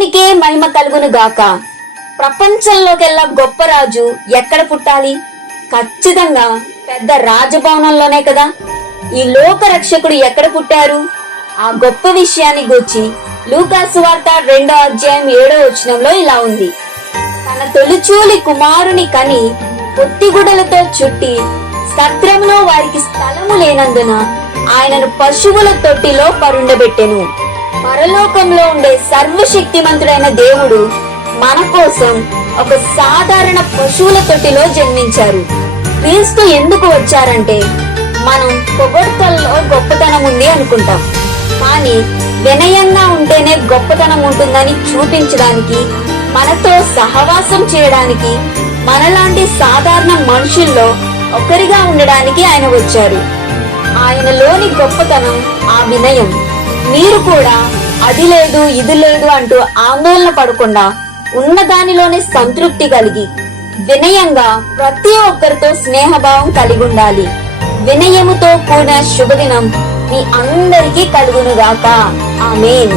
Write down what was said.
దేవునికే మహిమ కలుగును గాక. ప్రపంచంలోకెల్లా గొప్ప రాజు ఎక్కడ పుట్టాలి? ఖచ్చితంగా పెద్ద రాజభవనంలోనే కదా. ఈ లోక రక్షకుడు ఎక్కడ పుట్టారు? ఆ గొప్ప విషయాన్ని గూర్చి లూకాసు వార్త రెండో అధ్యాయం ఏడో వచనంలో ఇలా ఉంది. తన తొలిచూలి కుమారుని కని పొత్తిగుడలతో చుట్టి సత్రంలో వారికి స్థలము లేనందున ఆయనను పశువుల తొట్టిలో పరుండబెట్టెను. పరలోకంలో ఉండే సర్వశక్తిమంతుడైన దేవుడు మన కోసం ఒక సాధారణ పశువుల తొట్టిలో జన్మించారు. క్రీస్తు ఎందుకు వచ్చారంటే మనం పొగడ్తల్లో గొప్పతనం ఉంది అనుకుంటాం. కానీ వినయంగా ఉంటేనే గొప్పతనం ఉంటుందని చూపించడానికి మనతో సహవాసం చేయడానికి మనలాంటి సాధారణ మనుషుల్లో ఒకరిగా ఉండడానికి ఆయన వచ్చారు. ఆయనలోని గొప్పతనం ఆ వినయం మీ కూడా అది లేదు ఇది లేదు అంటూ ఆందోళన పడకుండా ఉన్న దానిలోనే సంతృప్తి కలిగి వినయంగా ప్రతి ఒక్కరితో స్నేహభావం కలిగి ఉండాలి. వినయముతో కూడిన శుభదినం మీ అందరికీ కలుగునుగాక. ఆమేన్.